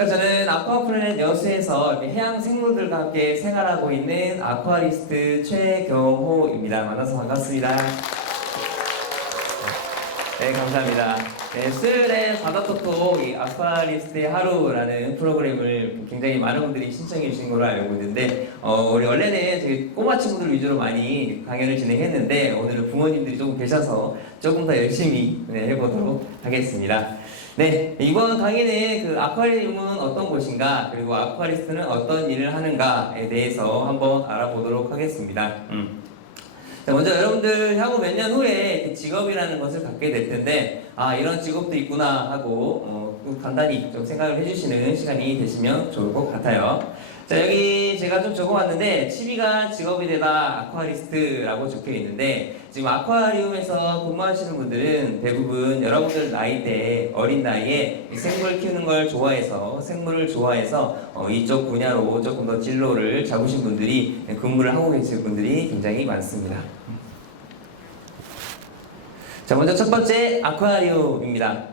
안녕하십니까. 저는 아쿠아플래닛 여수에서 이렇게 해양 생물들과 함께 생활하고 있는 아쿠아리스트 최경호입니다. 만나서 반갑습니다. 네, 감사합니다. 네, 수요일에 바다톡톡 이 아쿠아리스트의 하루라는 프로그램을 굉장히 많은 분들이 신청해 주신 걸로 알고 있는데 우리 원래는 저희 꼬마 친구들 위주로 많이 강연을 진행했는데 오늘은 부모님들이 조금 계셔서 조금 더 열심히 해보도록 하겠습니다. 네, 이번 강의는 그 아쿠아리움은 어떤 곳인가, 그리고 아쿠아리스트는 어떤 일을 하는가에 대해서 한번 알아보도록 하겠습니다. 자, 먼저 여러분들 향후 몇 년 후에 직업이라는 것을 갖게 될 텐데, 아, 이런 직업도 있구나 하고 간단히 좀 생각을 해주시는 시간이 되시면 좋을 것 같아요. 자, 여기 제가 좀 적어봤는데, 취미가 직업이 되다 아쿠아리스트라고 적혀 있는데, 지금 아쿠아리움에서 근무하시는 분들은 대부분 여러분들 나이대, 어린 나이에 생물 키우는 걸 좋아해서, 생물을 좋아해서 이쪽 분야로 조금 더 진로를 잡으신 분들이, 근무를 하고 계신 분들이 굉장히 많습니다. 자, 먼저 첫 번째 아쿠아리움입니다.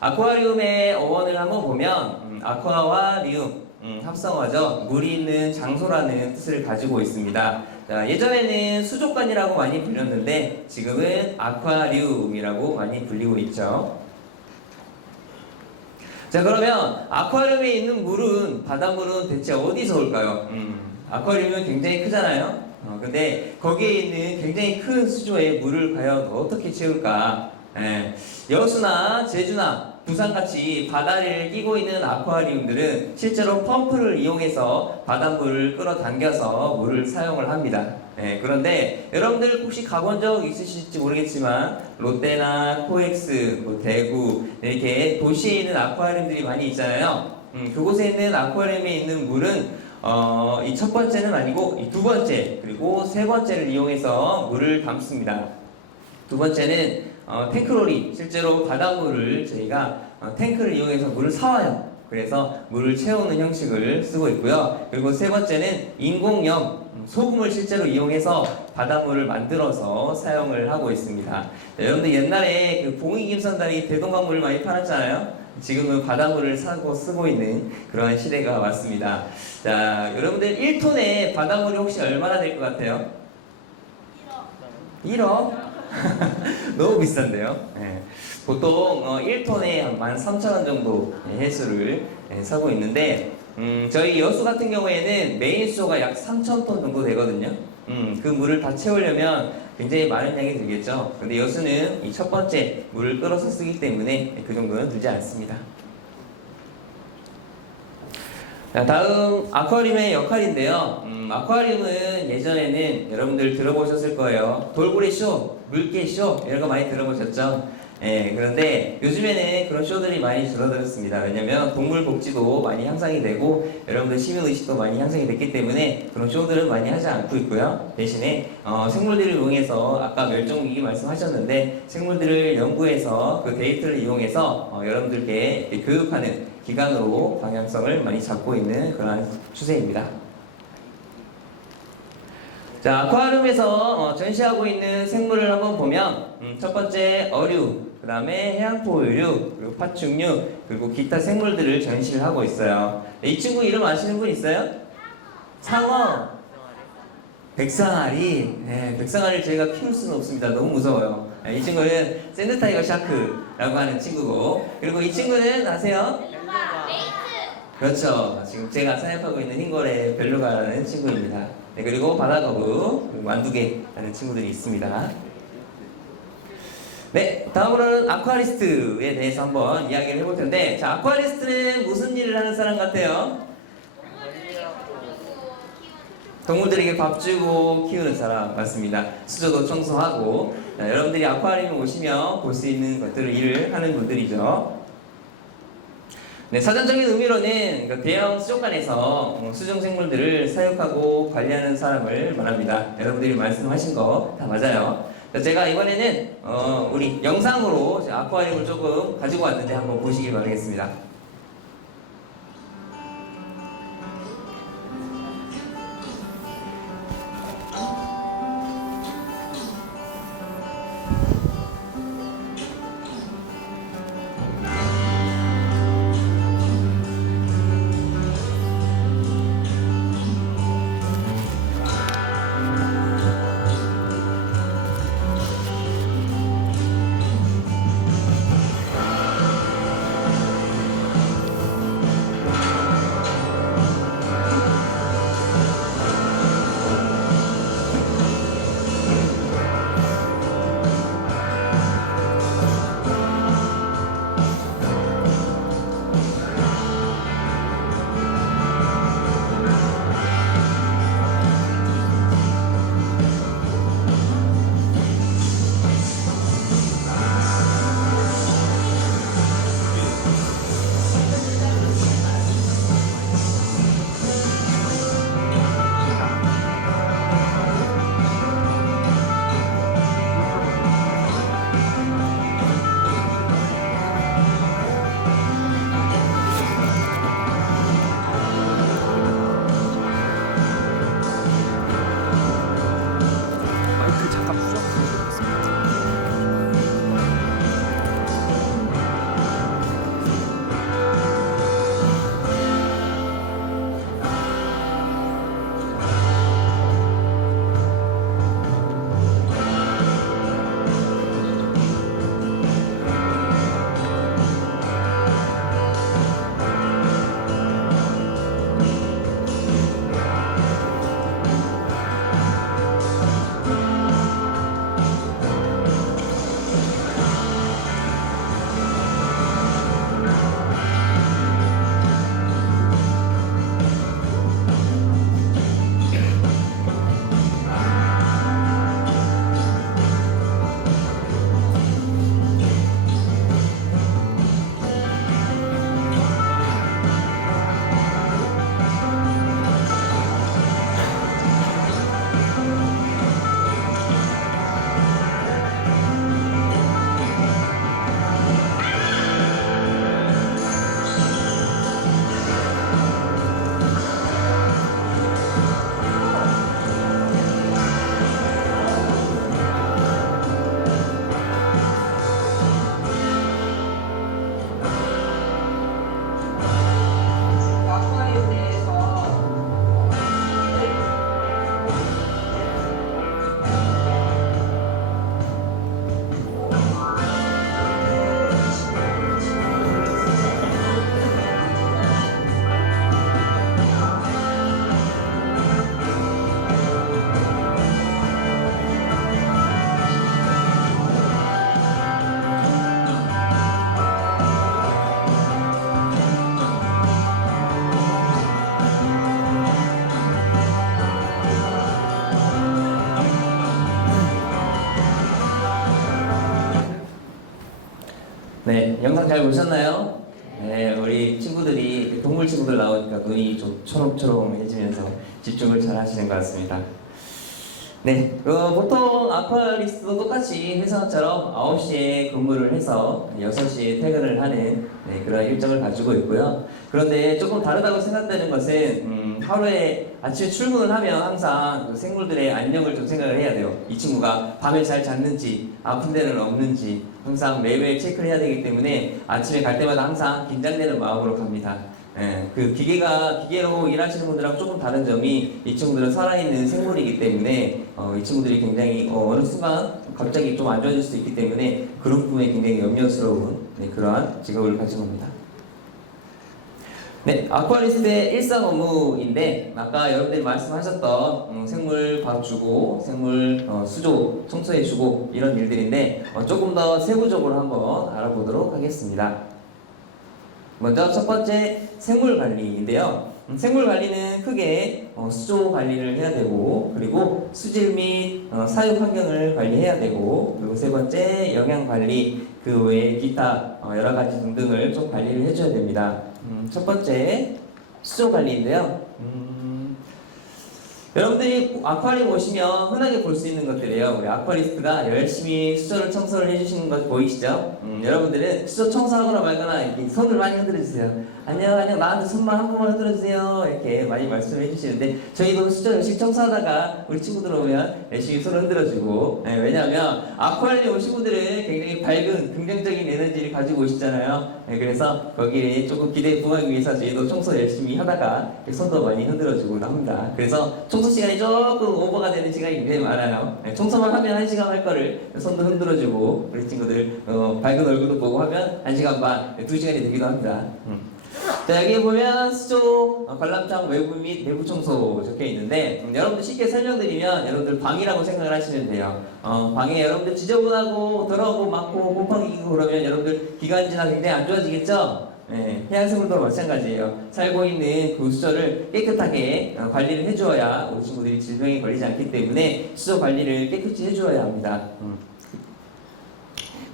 아쿠아리움의 어원을 한번 보면 아쿠아와 리움, 합성어죠. 물이 있는 장소라는 뜻을 가지고 있습니다. 자, 예전에는 수족관이라고 많이 불렸는데 지금은 아쿠아리움이라고 많이 불리고 있죠. 자, 그러면 아쿠아리움에 있는 물은, 바닷물은 대체 어디서 올까요? 아쿠아리움은 굉장히 크잖아요. 근데 거기에 있는 굉장히 큰 수조의 물을 과연 어떻게 채울까? 여수나 제주나 부산같이 바다를 끼고 있는 아쿠아리움들은 실제로 펌프를 이용해서 바닷물을 끌어당겨서 물을 사용을 합니다. 그런데 여러분들 혹시 가본 적 있으실지 모르겠지만 롯데나 코엑스, 대구 이렇게 도시에 있는 아쿠아리움들이 많이 있잖아요. 그곳에 있는 아쿠아리움에 있는 물은 이 첫 번째는 아니고 이 두 번째 그리고 세 번째를 이용해서 물을 담습니다. 두 번째는 탱크로리, 실제로 바닷물을 저희가 탱크를 이용해서 물을 사와요. 그래서 물을 채우는 형식을 쓰고 있고요. 그리고 세 번째는 인공염, 소금을 실제로 이용해서 바닷물을 만들어서 사용을 하고 있습니다. 여러분들 옛날에 그 봉이김선달이 대동강물을 많이 팔았잖아요. 지금은 바닷물을 사고 쓰고 있는 그런 시대가 왔습니다. 자, 여러분들 1톤의 바닷물이 혹시 얼마나 될 것 같아요? 1억? 너무 비싼데요? 보통 1톤에 13,000원 정도 해수를 사고 있는데 저희 여수 같은 경우에는 메인 수조가 약 3,000톤 정도 되거든요. 그 물을 다 채우려면 굉장히 많은 양이 들겠죠. 근데 여수는 이 첫 번째 물을 끌어서 쓰기 때문에 그 정도는 들지 않습니다. 자, 다음 아쿠아리움의 역할인데요. 아쿠아리움은 예전에는 여러분들 들어보셨을 거예요. 돌고래 쇼, 물개 쇼 이런 거 많이 들어보셨죠? 그런데 요즘에는 그런 쇼들이 많이 줄어들었습니다. 왜냐면 동물 복지도 많이 향상이 되고 여러분들 시민의식도 많이 향상이 됐기 때문에 그런 쇼들은 많이 하지 않고 있고요. 대신에 생물들을 이용해서 아까 멸종위기 말씀하셨는데 생물들을 연구해서 그 데이터를 이용해서 여러분들께 교육하는 기관으로 방향성을 많이 잡고 있는 그런 추세입니다. 자, 아쿠아리움에서 전시하고 있는 생물을 한번 보면 첫 번째 어류, 그 다음에 해양포유류, 그리고 파충류, 그리고 기타 생물들을 전시를 하고 있어요. 이 친구 이름 아시는 분 있어요? 상어! 백상아리. 백상아리를 저희가 키울 수는 없습니다. 너무 무서워요. 이 친구는 샌드타이거 샤크라고 하는 친구고, 그리고 이 친구는 아세요? 그렇죠. 지금 제가 사역하고 있는 흰고래 벨루가라는 친구입니다. 그리고 바다거북, 완두개라는 친구들이 있습니다. 네, 다음으로는 아쿠아리스트에 대해서 한번 이야기를 해볼 텐데, 자, 아쿠아리스트는 무슨 일을 하는 사람 같아요? 동물들에게 밥 주고 키우는 사람 맞습니다. 수조도 청소하고, 자, 여러분들이 아쿠아리움에 오시면 볼 수 있는 것들을 일을 하는 분들이죠. 네, 사전적인 의미로는 그 대형 수족관에서 수중 생물들을 사육하고 관리하는 사람을 말합니다. 여러분들이 말씀하신 거 다 맞아요. 제가 이번에는 우리 영상으로 아쿠아리움을 조금 가지고 왔는데 한번 보시기 바라겠습니다. 영상 잘 보셨나요? 네, 우리 친구들이 동물 친구들 나오니까 눈이 좀 초롱초롱해지면서 집중을 잘 하시는 것 같습니다. 네, 보통 아쿠아리스트도 똑같이 회사처럼 9시에 근무를 해서 6시에 퇴근을 하는 그런 일정을 가지고 있고요. 그런데 조금 다르다고 생각되는 것은 하루에 아침에 출근을 하면 항상 그 생물들의 안녕을 좀 생각을 해야 돼요. 이 친구가 밤에 잘 잤는지, 아픈 데는 없는지 항상 매일매일 체크를 해야 되기 때문에 아침에 갈 때마다 항상 긴장되는 마음으로 갑니다. 그 기계로 일하시는 분들하고 조금 다른 점이 이 친구들은 살아있는 생물이기 때문에 이 친구들이 굉장히 어느 순간 갑자기 좀 안 좋아질 수 있기 때문에 그런 부분에 굉장히 염려스러운 그러한 직업을 가진 겁니다. 네, 아쿠아리스트의 일상 업무인데 아까 여러분들이 말씀하셨던 생물 밥 주고 생물 수조 청소해주고 이런 일들인데 조금 더 세부적으로 한번 알아보도록 하겠습니다. 먼저 첫 번째 생물 관리인데요. 생물 관리는 크게 수조 관리를 해야 되고 그리고 수질 및 사육 환경을 관리해야 되고 그리고 세 번째 영양 관리 그 외에 기타 여러 가지 등등을 좀 관리를 해줘야 됩니다. 첫 번째 수조 관리인데요. 여러분들이 아쿠아리움 오시면 흔하게 볼 수 있는 것들이에요. 우리 아쿠아리스트가 열심히 수조를 청소를 해주시는 것 보이시죠? 여러분들은 수조 청소하거나 말거나 이렇게 손을 많이 흔들어주세요. 안녕 나한테 손만 한 번만 흔들어주세요. 이렇게 많이 말씀해 주시는데 저희도 수조 열심히 청소하다가 우리 친구들 오면 열심히 손을 흔들어주고 왜냐하면 아쿠아리움 오신 분들은 굉장히 밝은 긍정적인 에너지를 가지고 오시잖아요. 그래서 거기에 조금 기대에 부응하기 위해서 저희도 청소 열심히 하다가 손도 많이 흔들어주고 합니다. 그래서 청소 시간이 조금 오버가 되는 시간이 굉장히 많아요. 청소만 하면 1시간 할 거를 손도 흔들어주고 우리 친구들 밝은 얼굴도 보고 하면 1시간 반, 2시간이 되기도 합니다. 자, 여기 보면 수조 관람장 외부 및 내부 청소 적혀 있는데 여러분들 쉽게 설명드리면 여러분들 방이라고 생각을 하시면 돼요. 방에 여러분들 지저분하고 더러우고 많고 곰팡이 끼고 그러면 여러분들 기관지나 굉장히 안 좋아지겠죠? 해양생물도 마찬가지예요. 살고 있는 그 수조를 깨끗하게 관리를 해주어야 우리 친구들이 질병에 걸리지 않기 때문에 수조 관리를 깨끗이 해주어야 합니다.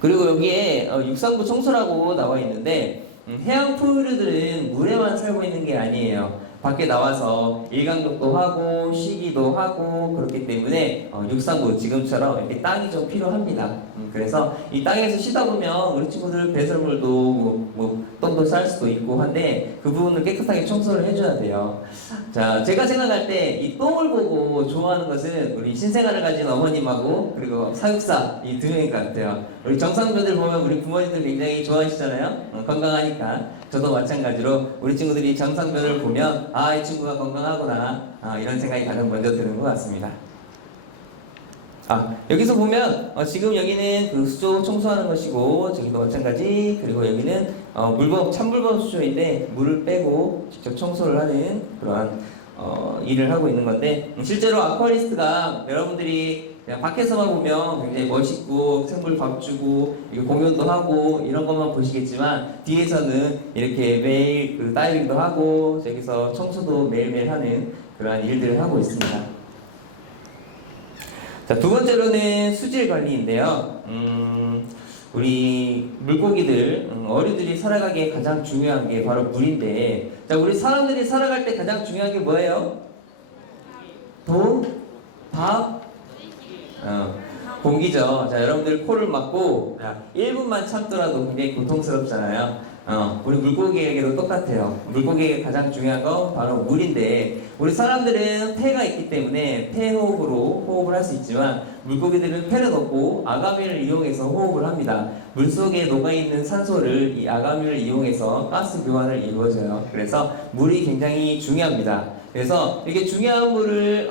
그리고 여기에 육상부 청소라고 나와 있는데 해양 포유류들은 물에만 살고 있는 게 아니에요. 밖에 나와서 일광욕도 하고 쉬기도 하고 그렇기 때문에 육상부 지금처럼 이렇게 땅이 좀 필요합니다. 그래서 이 땅에서 쉬다 보면 우리 친구들 배설물도 뭐 똥도 쌀 수도 있고 한데 그 부분을 깨끗하게 청소를 해줘야 돼요. 자, 제가 생각할 때 이 똥을 보고 좋아하는 것은 우리 신생아를 가진 어머님하고 그리고 사육사 이 두 명인 것 같아요. 우리 정상분들 보면 우리 부모님들 굉장히 좋아하시잖아요. 건강하니까. 저도 마찬가지로 우리 친구들이 정상변을 보면 이 친구가 건강하구나 이런 생각이 가장 먼저 드는 것 같습니다. 여기서 보면 지금 여기는 그 수조 청소하는 것이고 저기도 마찬가지 그리고 여기는 찬물범 수조인데 물을 빼고 직접 청소를 하는 그러한 일을 하고 있는 건데 실제로 아쿠아리스트가 여러분들이 그냥 밖에서만 보면 굉장히 멋있고 생물 밥 주고 공연도 하고 이런 것만 보시겠지만 뒤에서는 이렇게 매일 그 다이빙도 하고 저기서 청소도 매일매일 하는 그러한 일들을 하고 있습니다. 자, 두 번째로는 수질 관리인데요. 우리 물고기들, 어류들이 살아가기에 가장 중요한 게 바로 물인데 자, 우리 사람들이 살아갈 때 가장 중요한 게 뭐예요? 돈? 밥? 공기죠. 자, 여러분들 코를 막고 1분만 참더라도 굉장히 고통스럽잖아요. 우리 물고기에게도 똑같아요. 물고기에게 가장 중요한 건 바로 물인데 우리 사람들은 폐가 있기 때문에 폐호흡으로 호흡을 할 수 있지만 물고기들은 폐는 없고 아가미를 이용해서 호흡을 합니다. 물속에 녹아있는 산소를 이 아가미를 이용해서 가스 교환을 이루어져요. 그래서 물이 굉장히 중요합니다. 그래서 이렇게 중요한 물을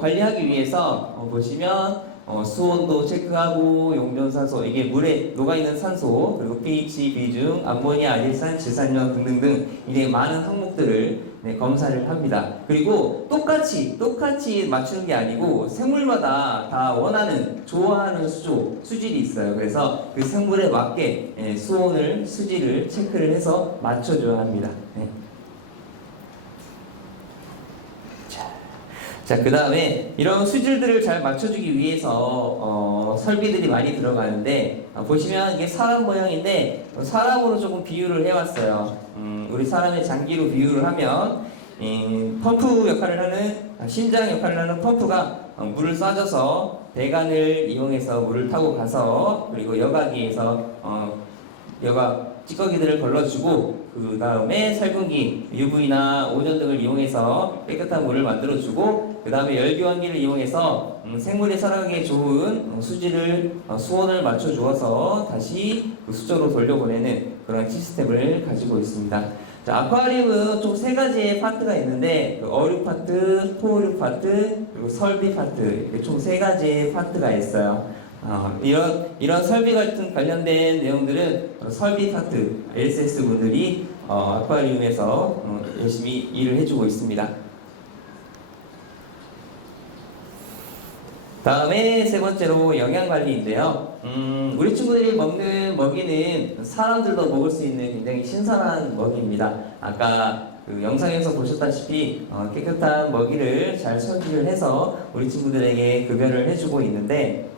관리하기 위해서 보시면 수온도 체크하고 용존산소 이게 물에 녹아있는 산소 그리고 pH 비중, 암모니아, 아질산, 질산염 등등등 이게 많은 항목들을 검사를 합니다. 그리고 똑같이 맞추는 게 아니고 생물마다 다 원하는 좋아하는 수질이 있어요. 그래서 그 생물에 맞게 수온을 수질을 체크를 해서 맞춰줘야 합니다. 자, 그 다음에 이런 수질들을 잘 맞춰주기 위해서 설비들이 많이 들어가는데 보시면 이게 사람 모양인데 사람으로 조금 비유를 해왔어요. 우리 사람의 장기로 비유를 하면 펌프 역할을 하는 심장 역할을 하는 펌프가 물을 쏴줘서 배관을 이용해서 물을 타고 가서 그리고 여과기에서 여과 찌꺼기들을 걸러주고 그 다음에 살균기, UV나 오존 등을 이용해서 깨끗한 물을 만들어주고 그 다음에 열교환기를 이용해서 생물이 살아가기에 좋은 수질을 수온을 맞춰주어서 다시 그 수조로 돌려보내는 그런 시스템을 가지고 있습니다. 자, 아쿠아리움은 총 세 가지의 파트가 있는데 그 어류 파트, 포어류 파트, 그리고 설비 파트 이렇게 총 세 가지의 파트가 있어요. 이런 설비 같은 관련된 내용들은 설비 파트 LSS 분들이 아쿠아리움에서 열심히 일을 해주고 있습니다. 다음에 세 번째로 영양 관리인데요. 우리 친구들이 먹는 먹이는 사람들도 먹을 수 있는 굉장히 신선한 먹이입니다. 아까 그 영상에서 보셨다시피 깨끗한 먹이를 잘 손질을 해서 우리 친구들에게 급여를 해주고 있는데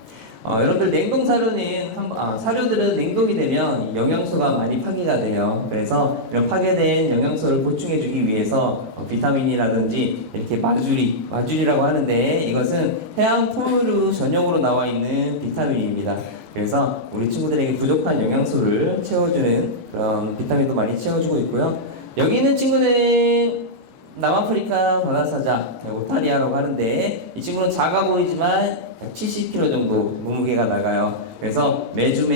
여러분들 냉동 사료는 사료들은 냉동이 되면 영양소가 많이 파괴가 돼요. 그래서 이런 파괴된 영양소를 보충해주기 위해서 비타민이라든지 이렇게 마주리라고 하는데 이것은 해양 포유류 전용으로 나와 있는 비타민입니다. 그래서 우리 친구들에게 부족한 영양소를 채워주는 그런 비타민도 많이 채워주고 있고요. 여기 있는 친구는 남아프리카 바다사자 오타리아라고 하는데 이 친구는 작아 보이지만 70kg 정도 몸무게가 나가요. 그래서 매주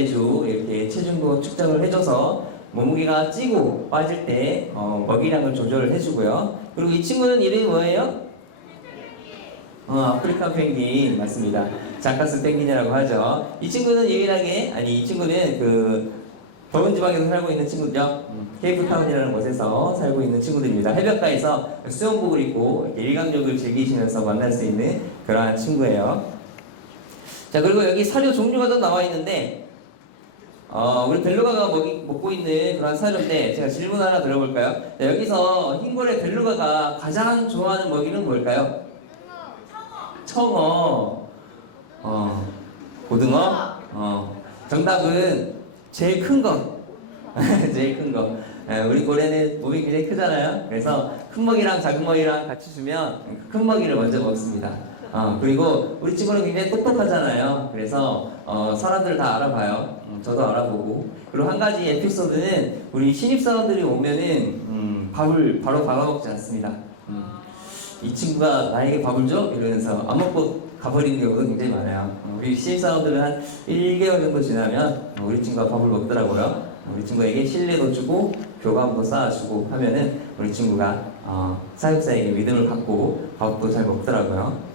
이렇게 체중도 측정을 해줘서 몸무게가 찌고 빠질 때 먹이량을 조절을 해주고요. 그리고 이 친구는 이름이 뭐예요? 아프리카 펭귄 맞습니다. 자카스 펭귄이라고 하죠. 이 친구는 유일하게 이 친구는 그 더운 지방에서 살고 있는 친구죠. 케이프타운이라는 곳에서 살고 있는 친구들입니다. 해변가에서 수영복을 입고 일광욕을 즐기시면서 만날 수 있는 그러한 친구예요. 자, 그리고 여기 사료 종류가 더 나와 있는데 우리 벨루가가 먹고 있는 그런 사료인데 제가 질문 하나 들어볼까요? 자, 여기서 흰골의 벨루가가 가장 좋아하는 먹이는 뭘까요? 청어. 고등어? 정답은 제일 큰 거. 제일 큰 거. 우리 고래는 몸이 굉장히 크잖아요. 그래서 큰 먹이랑 작은 먹이랑 같이 주면 큰 먹이를 먼저 먹습니다. 그리고 우리 친구는 굉장히 똑똑하잖아요. 그래서 사람들 다 알아봐요. 저도 알아보고. 그리고 한 가지 에피소드는 우리 신입사원들이 오면은 밥을 바로 받아먹지 않습니다. 이 친구가 나에게 밥을 줘? 이러면서 안 먹고 가버리는 경우도 굉장히 많아요. 우리 신입사원들은 한 1개월 정도 지나면 우리 친구가 밥을 먹더라고요. 우리 친구에게 신뢰도 주고 교감도 쌓아주고 하면은 우리 친구가 사육사에게 믿음을 갖고 밥도 잘 먹더라고요.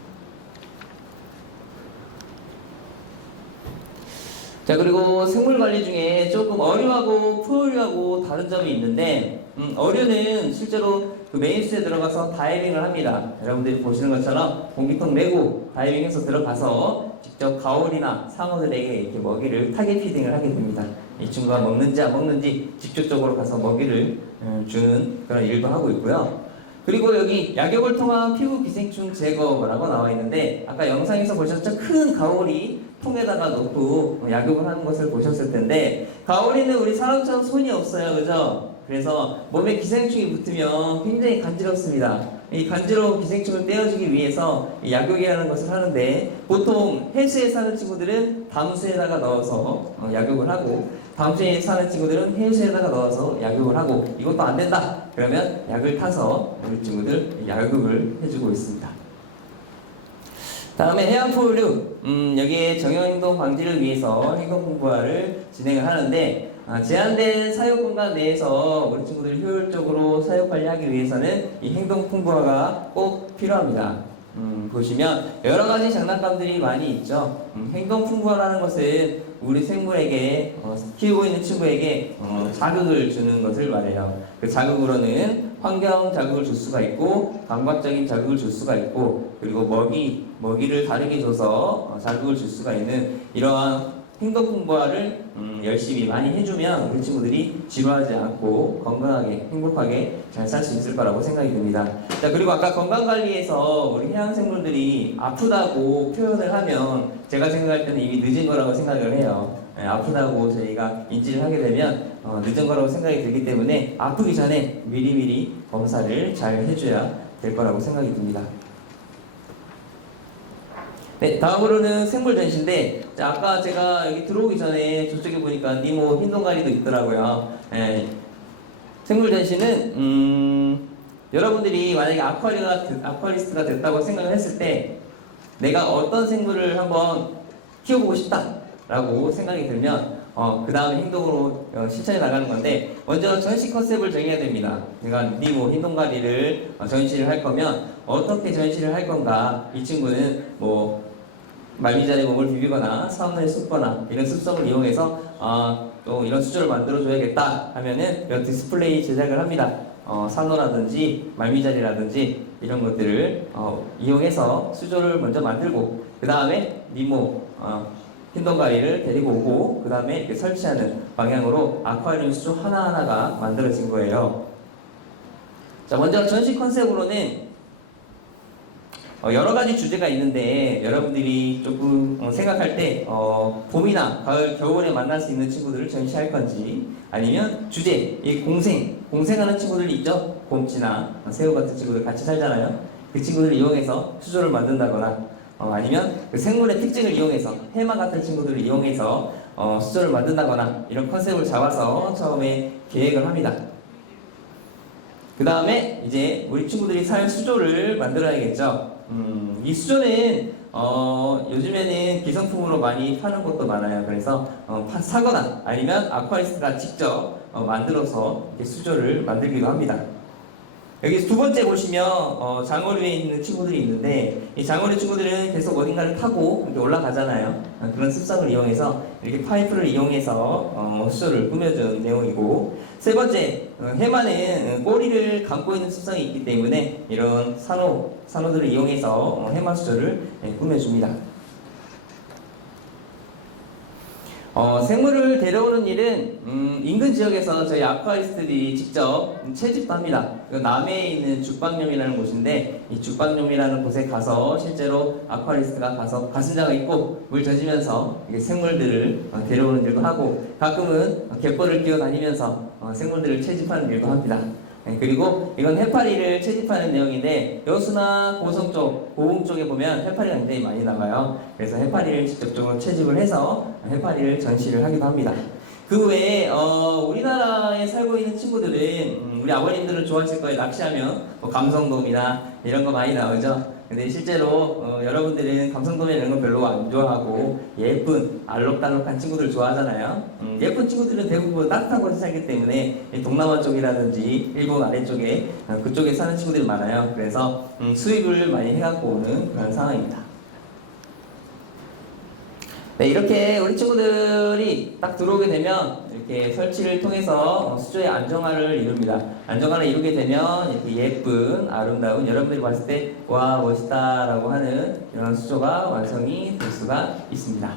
자, 그리고 생물 관리 중에 조금 어류하고 푸어류하고 다른 점이 있는데 어류는 실제로 그 메인수에 들어가서 다이빙을 합니다. 여러분들이 보시는 것처럼 공기통 메고 다이빙해서 들어가서 직접 가오리나 상어들에게 이렇게 먹이를 타겟 피딩을 하게 됩니다. 이 친구가 먹는지 안 먹는지 직접적으로 가서 먹이를 주는 그런 일도 하고 있고요. 그리고 여기 약욕을 통한 피부 기생충 제거라고 나와 있는데 아까 영상에서 보셨죠? 큰 가오리 통에다가 넣고 약욕을 하는 것을 보셨을 텐데 가오리는 우리 사람처럼 손이 없어요. 그죠? 그래서 몸에 기생충이 붙으면 굉장히 간지럽습니다. 이 간지러운 기생충을 떼어주기 위해서 약욕이라는 것을 하는데 보통 해수에 사는 친구들은 담수에다가 넣어서 약욕을 하고 담수에 사는 친구들은 해수에다가 넣어서 약욕을 하고 이것도 안 된다 그러면 약을 타서 우리 친구들 약욕을 해주고 있습니다. 다음에 해양포유류 여기에 정형행동 방지를 위해서 행동공부화를 진행을 하는데 제한된 사육 공간 내에서 우리 친구들이 효율적으로 사육 관리하기 위해서는 이 행동 풍부화가 꼭 필요합니다. 보시면 여러 가지 장난감들이 많이 있죠. 행동 풍부화라는 것은 우리 생물에게 키우고 있는 친구에게 자극을 주는 것을 말해요. 그 자극으로는 환경 자극을 줄 수가 있고 감각적인 자극을 줄 수가 있고 그리고 먹이를 다르게 줘서 자극을 줄 수가 있는 이러한 행동 풍부화를 열심히 많이 해주면 우리 친구들이 지루하지 않고 건강하게 행복하게 잘 살 수 있을 거라고 생각이 듭니다. 자, 그리고 아까 건강관리에서 우리 해양생물들이 아프다고 표현을 하면 제가 생각할 때는 이미 늦은 거라고 생각을 해요. 아프다고 저희가 인지를 하게 되면 늦은 거라고 생각이 들기 때문에 아프기 전에 미리미리 검사를 잘 해줘야 될 거라고 생각이 듭니다. 네, 다음으로는 생물 전시인데, 자, 아까 제가 여기 들어오기 전에 저쪽에 보니까 니모 흰 동가리도 있더라고요. 네, 생물 전시는 여러분들이 만약에 아쿠아리스트가 됐다고 생각을 했을 때 내가 어떤 생물을 한번 키워보고 싶다라고 생각이 들면 그 다음에 행동으로 실천해 나가는 건데, 먼저 전시 컨셉을 정해야 됩니다. 내가 니모 흰 동가리를 전시를 할 거면 어떻게 전시를 할 건가. 이 친구는 뭐 말미잘에 몸을 비비거나 사우나에 숨거나 이런 습성을 이용해서 또 이런 수조를 만들어줘야겠다 하면은 이런 디스플레이 제작을 합니다. 산호라든지 말미잘이라든지 이런 것들을 이용해서 수조를 먼저 만들고, 그 다음에 니모 흰동가리를 데리고 오고, 그 다음에 이렇게 설치하는 방향으로 아쿠아리움 수조 하나하나가 만들어진 거예요. 자, 먼저 전시 컨셉으로는 여러 가지 주제가 있는데, 여러분들이 조금 생각할 때 봄이나 가을, 겨울에 만날 수 있는 친구들을 전시할 건지, 아니면 주제, 이 공생하는 친구들이 있죠? 곰치나 새우 같은 친구들 같이 살잖아요. 그 친구들을 이용해서 수조를 만든다거나, 아니면 그 생물의 특징을 이용해서 해마 같은 친구들을 이용해서 수조를 만든다거나, 이런 컨셉을 잡아서 처음에 계획을 합니다. 그 다음에 이제 우리 친구들이 살 수조를 만들어야겠죠. 이 수조는 요즘에는 기성품으로 많이 파는 곳도 많아요. 그래서 사거나 아니면 아쿠아리스트가 직접 만들어서 이렇게 수조를 만들기도 합니다. 여기 두 번째 보시면 장어류에 있는 친구들이 있는데, 이 장어류 친구들은 계속 어딘가를 타고 이렇게 올라가잖아요. 그런 습성을 이용해서 이렇게 파이프를 이용해서 수조를 꾸며준 내용이고, 세 번째, 해마는 꼬리를 감고 있는 습성이 있기 때문에 이런 산호들을 이용해서 해마 수조를 꾸며줍니다. 생물을 데려오는 일은 인근 지역에서 저희 아쿠아리스트들이 직접 채집도 합니다. 남해에 있는 죽방염이라는 곳인데, 이 죽방염이라는 곳에 가서 실제로 아쿠아리스트가 가서 가슴장어 입고 물 젖으면서 생물들을 데려오는 일도 하고, 가끔은 갯벌을 기어다니면서 생물들을 채집하는 일도 합니다. 그리고 이건 해파리를 채집하는 내용인데, 여수나 고성 쪽, 고흥 쪽에 보면 해파리가 굉장히 많이 나가요. 그래서 해파리를 직접적으로 채집을 해서 해파리를 전시를 하기도 합니다. 그 외에 우리나라에 살고 있는 친구들은 우리 아버님들은 좋아하실 거예요. 낚시하면 뭐 감성돔이나 이런 거 많이 나오죠. 근데 실제로 여러분들은 감성돔 이런 거 별로 안 좋아하고 예쁜 알록달록한 친구들 좋아하잖아요. 예쁜 친구들은 대부분 따뜻한 곳에 살기 때문에 동남아 쪽이라든지 일본 아래쪽에 그쪽에 사는 친구들이 많아요. 그래서 수입을 많이 해갖고 오는 그런 상황입니다. 네, 이렇게 우리 친구들이 딱 들어오게 되면 이렇게 설치를 통해서 수조의 안정화를 이룹니다. 안정화를 이루게 되면 이렇게 예쁜, 아름다운, 여러분들이 봤을 때 와 멋있다 라고 하는 이런 수조가 완성이 될 수가 있습니다.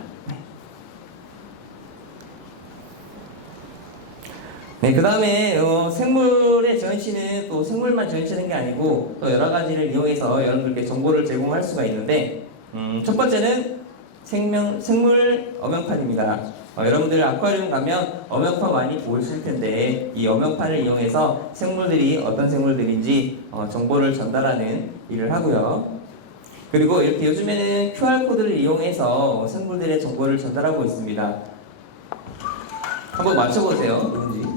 네, 그 다음에 생물의 전시는 또 생물만 전시하는 게 아니고 또 여러 가지를 이용해서 여러분들께 정보를 제공할 수가 있는데, 첫 번째는 생물 엄연판입니다. 여러분들 아쿠아리움 가면 엄연판 많이 보실 텐데, 이 엄연판을 이용해서 생물들이 어떤 생물들인지 정보를 전달하는 일을 하고요. 그리고 이렇게 요즘에는 QR코드를 이용해서 생물들의 정보를 전달하고 있습니다. 한번 맞춰보세요. 누군지.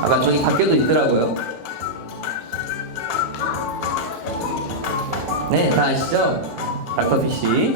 아까 저기 밖에도 있더라고요. 네, 다 아시죠? 닥터피쉬.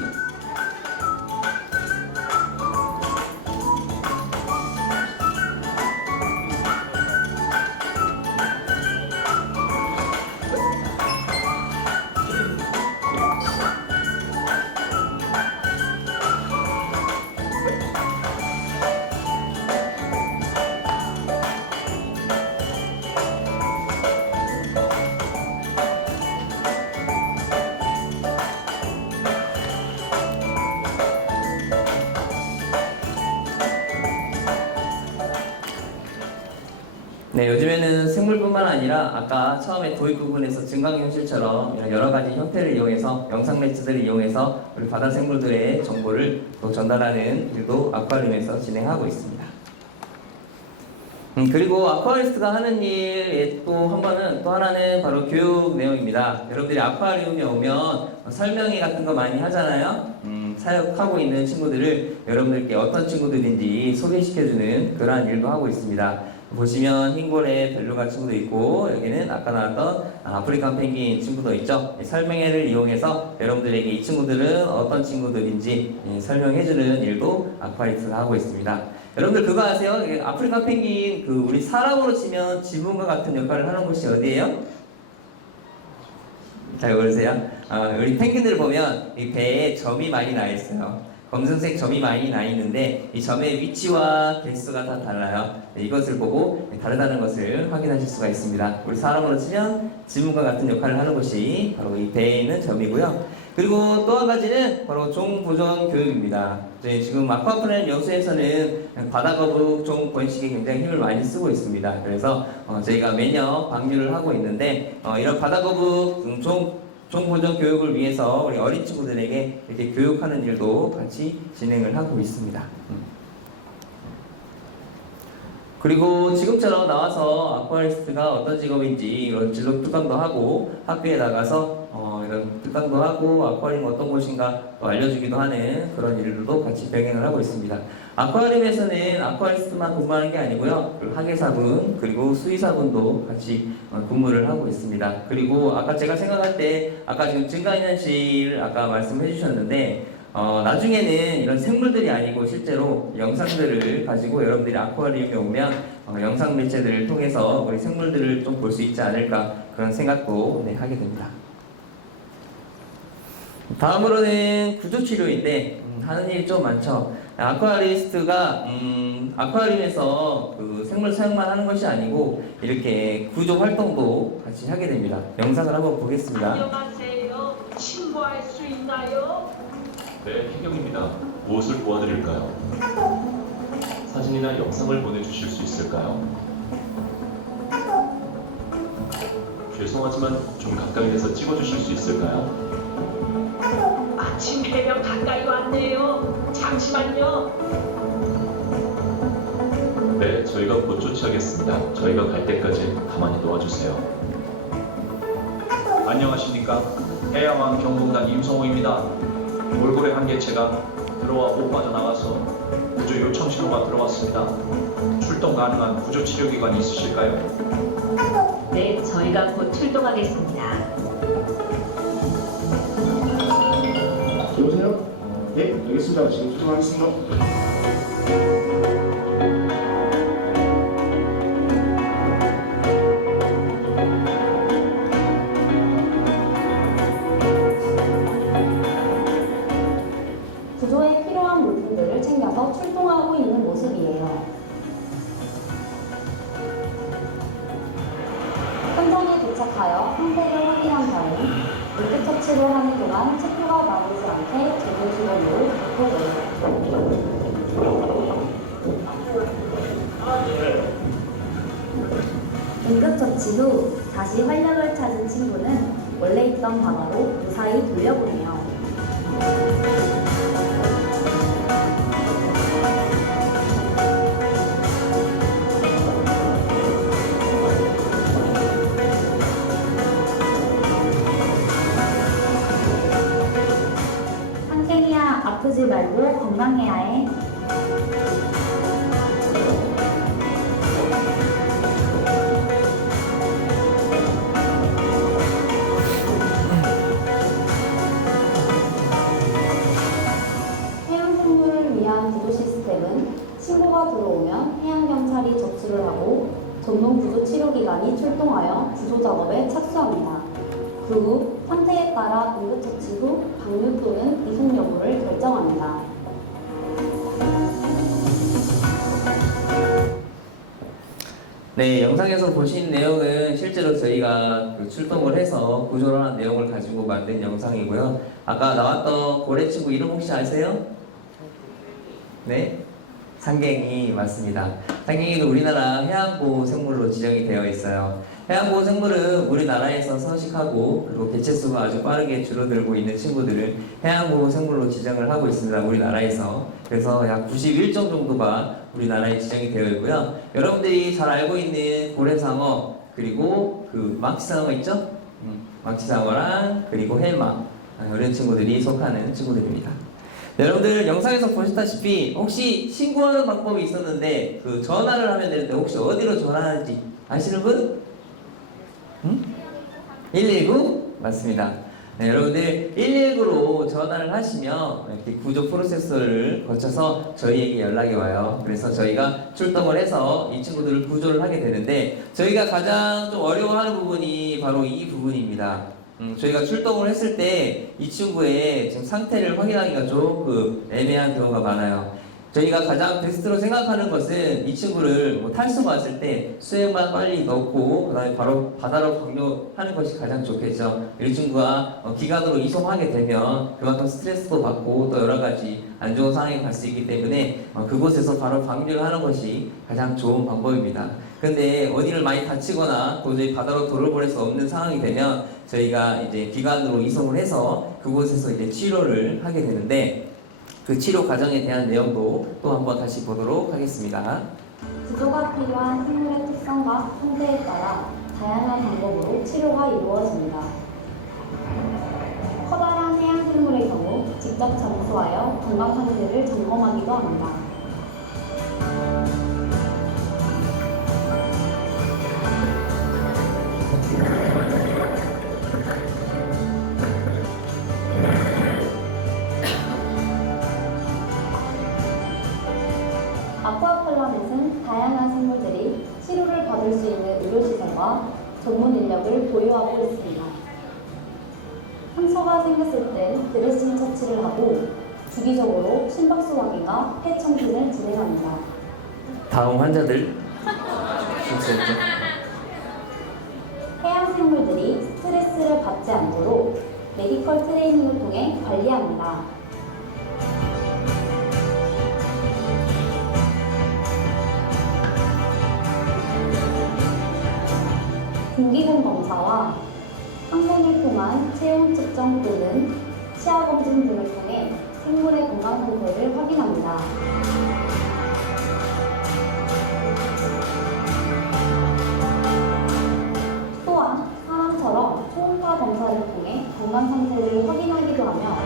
네, 요즘에는 생물뿐만 아니라 아까 처음에 도입 부분에서 증강현실처럼 이런 여러 가지 형태를 이용해서 영상 매체들을 이용해서 우리 바다 생물들의 정보를 또 전달하는 일도 아쿠아리움에서 진행하고 있습니다. 그리고 아쿠아리스트가 하는 일의 또 하나는 바로 교육 내용입니다. 여러분들이 아쿠아리움에 오면 설명회 같은 거 많이 하잖아요. 사역하고 있는 친구들을 여러분들께 어떤 친구들인지 소개시켜주는 그러한 일도 하고 있습니다. 보시면 흰골에 벨루가 친구도 있고 여기는 아까 나왔던 아프리칸 펭귄 친구도 있죠. 설명회를 이용해서 여러분들에게 이 친구들은 어떤 친구들인지 설명해주는 일도 아쿠아리스트가 하고 있습니다. 여러분들 그거 아세요? 아프리칸 펭귄 우리 사람으로 치면 지붕과 같은 역할을 하는 곳이 어디예요? 잘 모르세요? 우리 펭귄들 보면 이 배에 점이 많이 나 있어요. 검정색 점이 많이 나 있는데 이 점의 위치와 개수가 다 달라요. 이것을 보고 다르다는 것을 확인하실 수가 있습니다. 우리 사람으로 치면 지문과 같은 역할을 하는 곳이 바로 이 배에 있는 점이고요. 그리고 또 한 가지는 바로 종보존 교육입니다. 지금 아쿠아프렌 여수에서는 바다거북 종 번식에 굉장히 힘을 많이 쓰고 있습니다. 그래서 저희가 매년 방류를 하고 있는데 이런 바다거북 종보존 교육을 위해서 우리 어린 친구들에게 이렇게 교육하는 일도 같이 진행을 하고 있습니다. 그리고 지금처럼 나와서 아쿠아리스트가 어떤 직업인지 이런 진로 특강도 하고 학교에 나가서 이런 특강도 하고 아쿠아리움 어떤 곳인가 또 알려주기도 하는 그런 일들도 같이 병행을 하고 있습니다. 아쿠아리움에서는 아쿠아리스트만 근무하는 게 아니고요. 학예사분 그리고 수의사분도 같이 근무를 하고 있습니다. 그리고 아까 제가 생각할 때 아까 지금 증강현실 아까 말씀해 주셨는데 나중에는 이런 생물들이 아니고 실제로 영상들을 가지고 여러분들이 아쿠아리움에 오면 영상 매체들을 통해서 우리 생물들을 좀 볼 수 있지 않을까 그런 생각도 하게 됩니다. 다음으로는 구조치료인데 하는 일이 좀 많죠. 아쿠아리스트가 아쿠아리움에서 생물 사육만 하는 것이 아니고 이렇게 구조 활동도 같이 하게 됩니다. 영상을 한번 보겠습니다. 안녕하세요. 신고할 수 있나요? 네, 혜경입니다. 무엇을 도와드릴까요? 사진이나 영상을 보내주실 수 있을까요? 죄송하지만 좀 가까이 대서 찍어주실 수 있을까요? 아침 해변 가까이 왔네요. 잠시만요. 네, 저희가 곧 조치하겠습니다. 저희가 갈 때까지 가만히 놓아주세요. 안녕하십니까. 해양왕 경공단 임성호입니다. 몰골의 한 개체가 들어와 못 빠져나가서 구조 요청 신호가 들어왔습니다. 출동 가능한 구조 치료기관이 있으실까요? 네, 저희가 곧 출동하겠습니다. 여보세요? 네, 알겠습니다. 지금 출동하겠습니다. 구조에 필요한 물품들을 챙겨서 출동하고 있는 모습이에요. 현장에 도착하여 상태를 확인한 다음 응급 처치를 하는 동안 체포가 나오지 않게 제공 주변으로 바꿔줘요. 응급 처치 후 다시 활력을 찾은 친구는 원래 있던 바다로 무사히 돌려보내요. 한캔이야, 아프지 말고 건강해야 해. 해양 생물을 위한 구조 시스템은 신고가 들어오면 해양경찰이 접수를 하고 전문 구조 치료기관이 출동하여 구조 작업에 착수합니다. 그 후 상태에 따라 응급처치 후 방류 또는 이송 여부를 결정합니다. 네, 영상에서 보신 내용은 실제로 저희가 출동을 해서 구조를 한 내용을 가지고 만든 영상이고요. 아까 나왔던 고래 친구 이름 혹시 아세요? 네? 상갱이 맞습니다. 상갱이도 우리나라 해양보호생물로 지정이 되어 있어요. 해양보호생물은 우리나라에서 서식하고 그리고 개체수가 아주 빠르게 줄어들고 있는 친구들을 해양보호생물로 지정을 하고 있습니다. 우리나라에서. 그래서 약 91종 정도가 우리나라에 지정이 되어 있고요. 여러분들이 잘 알고 있는 고래상어 그리고 그 망치상어 있죠? 망치상어랑 그리고 헬마 이런 친구들이 속하는 친구들입니다. 여러분들 영상에서 보셨다시피 혹시 신고하는 방법이 있었는데 그 전화를 하면 되는데 혹시 어디로 전화하는지 아시는 분? 119? 맞습니다. 네, 여러분들 119로 전화를 하시면 이렇게 구조 프로세서를 거쳐서 저희에게 연락이 와요. 그래서 저희가 출동을 해서 이 친구들을 구조를 하게 되는데 저희가 가장 좀 어려워하는 부분이 바로 이 부분입니다. 저희가 출동을 했을 때 이 친구의 지금 상태를 확인하기가 조금 애매한 경우가 많아요. 저희가 가장 베스트로 생각하는 것은 이 친구를 뭐 탈수가 왔을 때 수액만 빨리 넣고 그 다음에 바로 바다로 방류하는 것이 가장 좋겠죠. 이 친구가 기관으로 이송하게 되면 그만큼 스트레스도 받고 또 여러 가지 안 좋은 상황에 갈 수 있기 때문에 그곳에서 바로 방류를 하는 것이 가장 좋은 방법입니다. 근데 어디를 많이 다치거나 도저히 바다로 돌아보낼 수 없는 상황이 되면 저희가 이제 기관으로 이송을 해서 그곳에서 이제 치료를 하게 되는데 그 치료 과정에 대한 내용도 또 한번 다시 보도록 하겠습니다. 구조가 필요한 생물의 특성과 상태에 따라 다양한 방법으로 치료가 이루어집니다. 커다란 해양 생물의 경우 직접 잠수하여 건강 상태를 점검하기도 합니다. 아쿠아플라넷은 다양한 생물들이 치료를 받을 수 있는 의료시설과 전문 인력을 보유하고 있습니다. 상처가 생겼을 땐 드레싱 처치를 하고 주기적으로 심박수 확인과 폐 청진을 진행합니다. 다음 환자들 실수했죠? 해양 생물들이 스트레스를 받지 않도록 메디컬 트레이닝을 통해 관리합니다. 공기공 검사와 항생을 통한 체온 측정 또는 치아 검진 등을 통해 생물의 건강 상태를 확인합니다. 또한 사람처럼 초음파 검사를 통해 건강 상태를 확인하기도 하며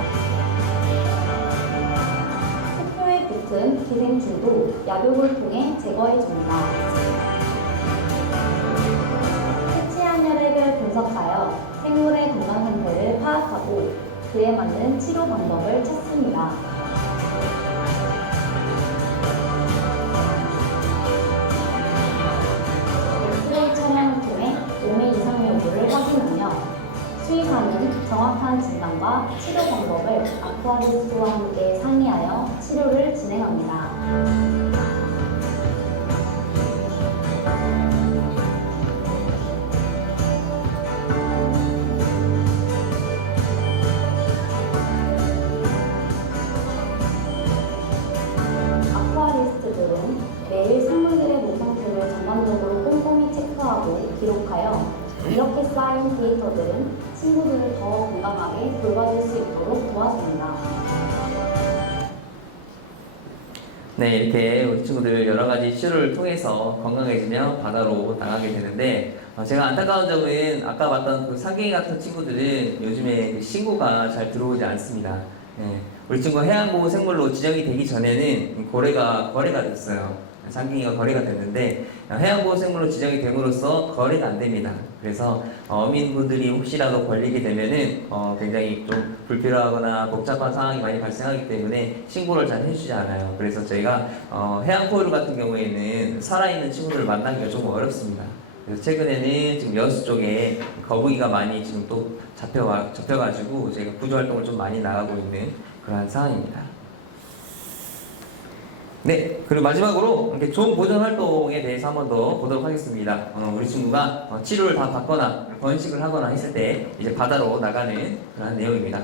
세포에 붙은 기생충도 약욕을 통해 제거해줍니다. 혈액을 분석하여 생물의 건강 상태를 파악하고 그에 맞는 치료 방법을 찾습니다. 엑스레이 촬영을 통해 몸의 이상 여부를 확인하며 수의사는 정확한 진단과 치료 방법을 아쿠아리스트와 함께 상의하여 치료를 진행합니다. 아쿠아리스트들은 매일 생물들의 몸 상태를 전반적으로 꼼꼼히 체크하고 기록하여 이렇게 쌓인 데이터들은 친구들을 더 건강하게 돌봐줄 수 있도록 도와줍니다. 네, 이렇게 우리 친구들 여러 가지 치료를 통해서 건강해지며 바다로 나가게 되는데 제가 안타까운 점은 아까 봤던 그 상갱이 같은 친구들은 요즘에 그 신고가 잘 들어오지 않습니다. 네, 우리 친구 해양보호생물로 지정이 되기 전에는 고래가 거래가 됐어요. 상갱이가 거래가 됐는데 해양보호생물로 지정이 됨으로써 거래가 안 됩니다. 그래서 어민분들이 혹시라도 걸리게 되면은 굉장히 좀 불필요하거나 복잡한 상황이 많이 발생하기 때문에 신고를 잘 해주지 않아요. 그래서 저희가 해양포유류 같은 경우에는 살아있는 친구들을 만나기가 조금 어렵습니다. 그래서 최근에는 지금 여수 쪽에 거북이가 많이 지금 또 잡혀가지고 저희가 구조 활동을 좀 많이 나가고 있는 그러한 상황입니다. 네, 그리고 마지막으로 이렇게 좋은 보존 활동에 대해서 한번 더 보도록 하겠습니다. 우리 친구가 치료를 다 받거나 번식을 하거나 했을 때 이제 바다로 나가는 그런 내용입니다.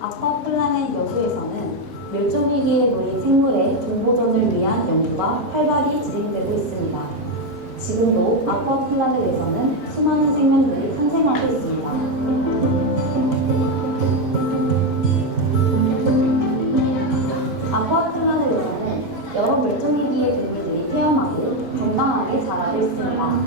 아쿠아플라넷 여수에서는 멸종위기에 놓인 생물의 정보전을 위한 연구가 활발히 진행되고 있습니다. 지금도 아쿠아플라넷에서는 수많은 생명들이 탄생하고 있습니다. 아쿠아플라넷에서는 여러 멸종위기의 동물들이 태어나고 건강하게 자라고 있습니다.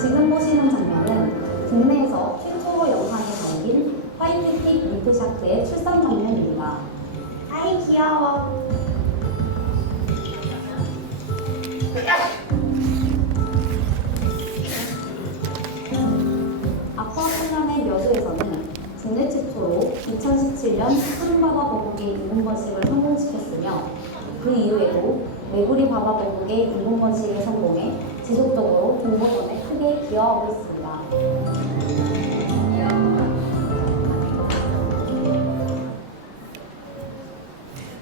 지금 보시는 장면은 국내에서 최초로 영상에 담긴 화이트틱 민트샤크의 출산 장면입니다. 아이 귀여워. 아쿠아플라넷 여수에서는 국내 최초로 2017년 푸른바다 거북이 인공번식을 성공시켰으며 그 이후에도 메구리 바다 거북의 인공번식에 성공해 지속적으로 동물원에 크게 기여하고 있습니다.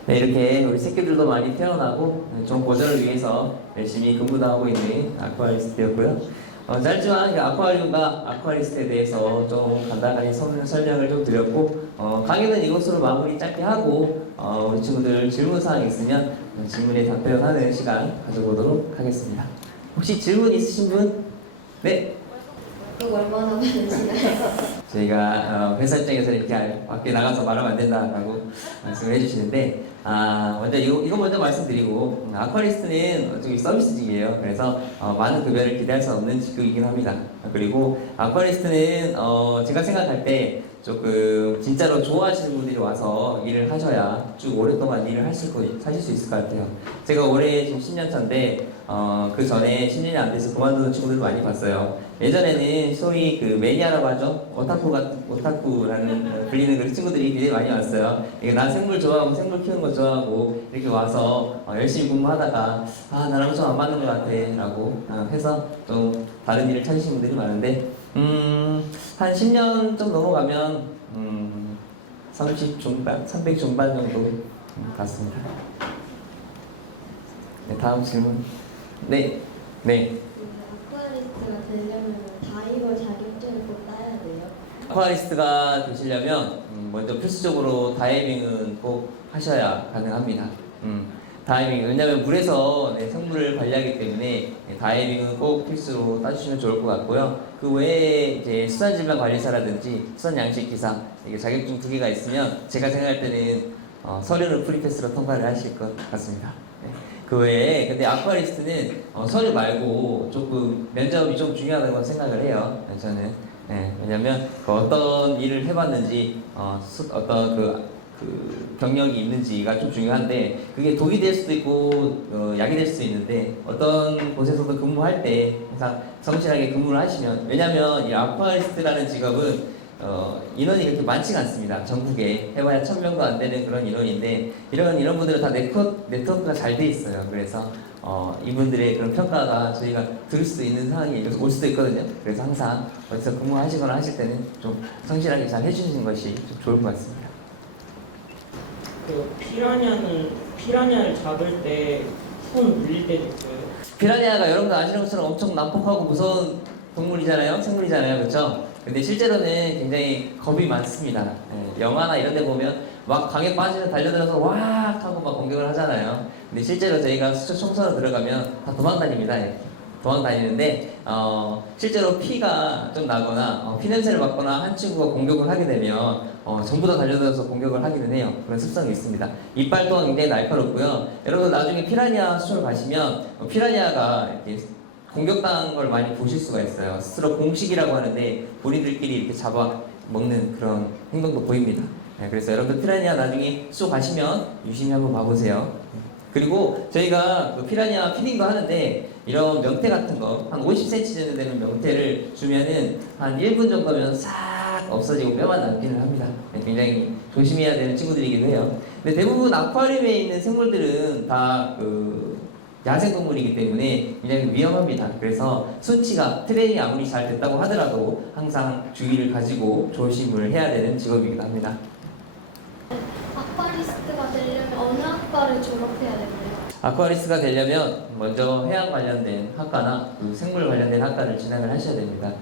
네, 이렇게 우리 새끼들도 많이 태어나고 좀 보존을 위해서 열심히 근무도 하고 있는 아쿠아리스트였고요. 짧지만 아쿠아리움과 아쿠아리스트에 대해서 좀 간단하게 설명을 좀 드렸고 강의는 이것으로 마무리 짧게 하고 우리 친구들 질문사항 있으면 질문에 답변하는 시간 가져보도록 하겠습니다. 혹시 질문 있으신 분? 네? 그거 얼마나 많으신가요? 저희가 회사 입장에서 이렇게 밖에 나가서 말하면 안 된다라고 말씀을 해주시는데 먼저 이거 먼저 말씀드리고 아쿠아리스트는 저기 서비스직이에요. 그래서 많은 급여를 기대할 수 없는 직급이긴 합니다. 그리고 아쿠아리스트는 제가 생각할 때 조금 진짜로 좋아하시는 분들이 와서 일을 하셔야 쭉 오랫동안 일을 하실 수 있을 것 같아요. 제가 올해 지금 10년 차인데 그 전에 10년이 안 돼서 그만두는 친구들을 많이 봤어요. 예전에는 소위 그 매니아라고 하죠. 오타쿠라는 불리는 그 친구들이 굉장히 많이 왔어요. 이게 난 생물 좋아하고 생물 키우는 거 좋아하고 이렇게 와서 열심히 공부하다가 나랑 좀 안 맞는 것 같아 라고 해서 좀 다른 일을 찾으시는 분들이 많은데 한 10년 좀 넘어가면 30 중반, 300 중반 정도 같습니다. 네, 다음 질문. 네. 아쿠아리스트가 되려면 다이버 자격증을 꼭 따야 돼요? 아쿠아리스트가 되시려면 먼저 필수적으로 다이빙은 꼭 하셔야 가능합니다. 다이빙, 왜냐하면 물에서 생물을 관리하기 때문에 다이빙은 꼭 필수로 따주시면 좋을 것 같고요. 그 외에 이제 수산질병관리사라든지 수산양식기사 이게 자격증 2개가 있으면 제가 생각할 때는 서류는 프리패스로 통과를 하실 것 같습니다. 그 외에 근데 아쿠아리스트는 서류 말고 조금 면접이 좀 중요하다고 생각을 해요. 저는 왜냐면 그 어떤 일을 해봤는지 어떤 그 경력이 있는지가 좀 중요한데 그게 독이 될 수도 있고 약이 될 수도 있는데 어떤 곳에서도 근무할 때 항상 성실하게 근무를 하시면 왜냐면 이 아쿠아리스트라는 직업은 인원이 그렇게 많지가 않습니다. 전국에 해봐야 1000명도 안 되는 그런 인원인데 이런 분들은 다 네트워크가 잘 돼 있어요. 그래서 이분들의 그런 평가가 저희가 들을 수도 있는 상황이 올 수도 있거든요. 그래서 항상 어디서 근무하시거나 하실 때는 좀 성실하게 잘 해주시는 것이 좀 좋을 것 같습니다. 그 피라냐를 잡을 때 손 물릴 때도 있어요. 피라냐가 여러분들 아시는 것처럼 엄청 난폭하고 무서운 동물이잖아요. 생물이잖아요. 그렇죠? 근데 실제로는 굉장히 겁이 많습니다. 영화나 이런 데 보면 막 강에 빠지면 달려들어서 왁 하고 막 공격을 하잖아요. 근데 실제로 저희가 수초 청소로 들어가면 다 도망다닙니다. 도망다니는데 실제로 피가 좀 나거나 피냄새를 맡거나 한 친구가 공격을 하게 되면 전부 다 달려들어서 공격을 하기는 해요. 그런 습성이 있습니다. 이빨 또한 굉장히 날카롭고요. 여러분 나중에 피라냐 수초를 가시면 피라냐가 이렇게 공격당한 걸 많이 보실 수가 있어요. 스스로 공식이라고 하는데 본인들끼리 이렇게 잡아 먹는 그런 행동도 보입니다. 그래서 여러분들 피라냐 나중에 수초 가시면 유심히 한번 봐보세요. 그리고 저희가 그 피라냐 피딩도 하는데 이런 명태 같은 거 한 50cm 정도 되는 명태를 주면은 한 1분 정도면 싹 없어지고 뼈만 남기는 합니다. 굉장히 조심해야 되는 친구들이기도 해요. 근데 대부분 아쿠아리움에 있는 생물들은 다 그 야생동물이기 때문에 굉장히 위험합니다. 그래서 수치가 트레이닝이 아무리 잘 됐다고 하더라도 항상 주의를 가지고 조심을 해야 되는 직업이기도 합니다. 아쿠아리스트가 되려면 어느 학과를 졸업해야 되나요? 아쿠아리스트가 되려면 먼저 해양 관련된 학과나 그 생물 관련된 학과를 진학을 하셔야 됩니다.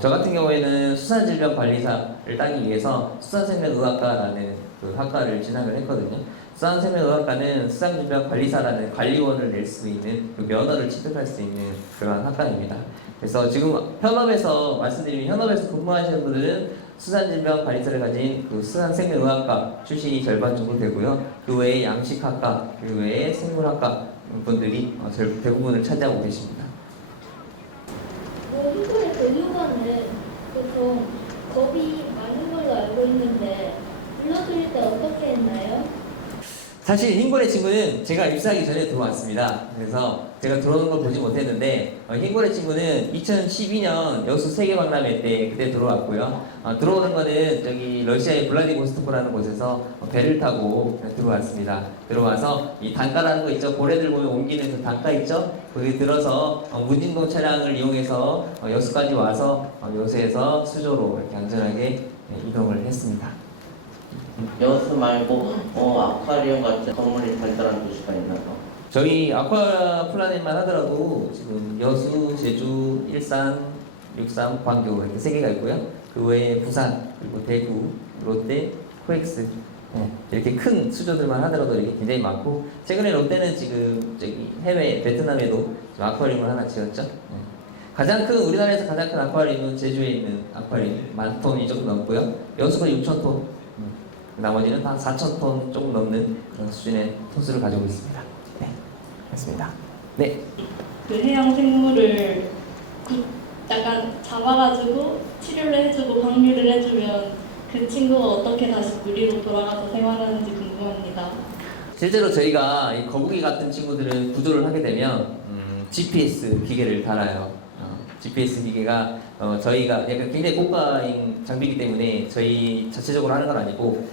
저 같은 경우에는 수산질병관리사를 따기 위해서 수산생명의학과라는 그 학과를 진학을 했거든요. 수산생명의학과는 수산질병관리사라는 관리원을 낼 수 있는 그 면허를 취득할 수 있는 그런 학과입니다. 그래서 지금 현업에서 말씀드리면 현업에서 근무하시는 분들은 수산질병관리사를 가진 그 수산생명의학과 출신이 절반 정도 되고요. 그 외에 양식학과, 그 외에 생물학과 분들이 대부분을 차지하고 계십니다. 흰골의 대류관은 보통 겁이 많은 걸로 알고 있는데 불러들일 때 어떻게 했나요? 사실 흰고래 친구는 제가 입사하기 전에 들어왔습니다. 그래서 제가 들어오는 걸 보지 못했는데 흰고래 친구는 2012년 여수 세계박람회 때 그때 들어왔고요. 들어오는 거는 저기 러시아의 블라디보스토크라는 곳에서 배를 타고 들어왔습니다. 들어와서 이 단가라는 거 있죠. 고래들 보면 옮기는 그 단가 있죠. 거기 들어서 무진동 차량을 이용해서 여수까지 와서 여수에서 수조로 이렇게 안전하게 이동을 했습니다. 여수 말고 아쿠아리움 같은 건물이 발달한 도시가 있나요? 저희 아쿠아 플라넷만 하더라도 지금 여수, 제주, 일산, 육삼, 광교 이렇게 3개가 있고요. 그 외에 부산, 그리고 대구, 롯데, 코엑스 이렇게 큰 수조들만 하더라도 이렇게 굉장히 많고 최근에 롯데는 지금 저기 해외 베트남에도 지금 아쿠아리움을 하나 지었죠. 가장 큰 우리나라에서 가장 큰 아쿠아리움은 제주에 있는 아쿠아리움 10,000톤이 조금 넘고요. 여수가 6,000톤. 나머지는 한 4,000톤 조금 넘는 그런 수준의 톤수를 가지고 있습니다. 네, 맞습니다. 네. 그 해양 생물을 약간 잡아가지고 치료를 해주고 방류를 해주면 그 친구가 어떻게 다시 무리로 돌아가서 생활하는지 궁금합니다. 실제로 저희가 이 거북이 같은 친구들은 구조를 하게 되면 GPS 기계를 달아요. GPS 기계가 저희가 약간 굉장히 고가인 장비이기 때문에 저희 자체적으로 하는 건 아니고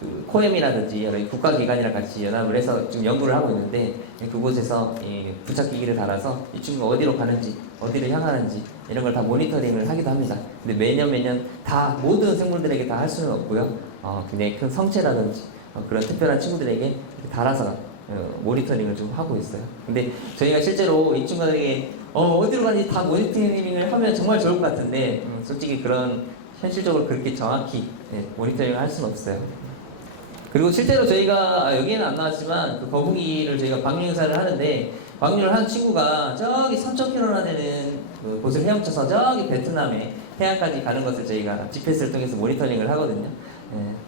그 코엠이라든지 여러 국가기관이랑 같이 연합을 해서 지금 연구를 하고 있는데 그곳에서 이 부착기기를 달아서 이 친구가 어디로 가는지 어디를 향하는지 이런 걸 다 모니터링을 하기도 합니다. 근데 매년 다 모든 생물들에게 다 할 수는 없고요. 굉장히 큰 성체라든지 그런 특별한 친구들에게 이렇게 달아서 모니터링을 좀 하고 있어요. 근데 저희가 실제로 이 친구들에게 어디로 가는지 다 모니터링을 하면 정말 좋을 것 같은데 솔직히 그런 현실적으로 그렇게 정확히 모니터링을 할 수는 없어요. 그리고 실제로 저희가 여기에는 안 나왔지만 그 거북이를 저희가 방류 행사를 하는데 방류를 한 친구가 저기 3,000km나 되는 그 곳을 헤엄쳐서 저기 베트남에 해안까지 가는 것을 저희가 GPS를 통해서 모니터링을 하거든요.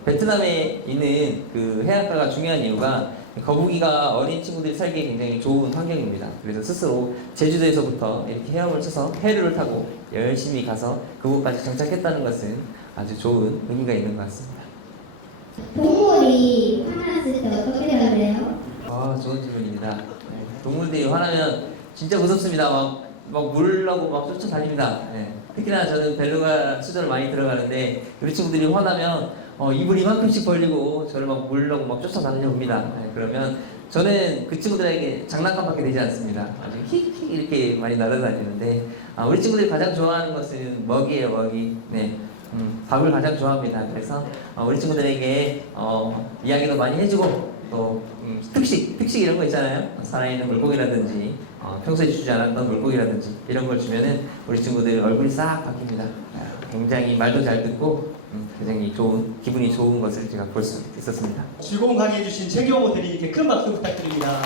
베트남에 있는 그 해안가가 중요한 이유가 거북이가 어린 친구들이 살기에 굉장히 좋은 환경입니다. 그래서 스스로 제주도에서부터 이렇게 헤엄을 쳐서 해류를 타고 열심히 가서 그곳까지 정착했다는 것은 아주 좋은 의미가 있는 것 같습니다. 동물이 화났을 때 어떻게 대답해요? 좋은 질문입니다. 동물들이 화나면 진짜 무섭습니다. 막 물라고 막 쫓아다닙니다. 특히나 저는 벨루가 수조를 많이 들어가는데 우리 친구들이 화나면 입을 이만큼씩 벌리고 저를 막 물라고 막 쫓아다녀옵니다. 그러면 저는 그 친구들에게 장난감밖에 되지 않습니다. 아주 킥킥 이렇게 많이 날아다니는데 우리 친구들이 가장 좋아하는 것은 먹이에요, 먹이. 밥을 가장 좋아합니다. 그래서 우리 친구들에게 이야기도 많이 해주고 또 특식 이런 거 있잖아요. 살아있는 물고기라든지 평소에 주지 않았던 물고기라든지 이런 걸 주면은 우리 친구들 얼굴이 싹 바뀝니다. 굉장히 말도 잘 듣고 굉장히 기분이 좋은 것을 제가 볼 수 있었습니다. 즐거운 강의해 주신 최경호 대리님께 큰 박수 부탁드립니다.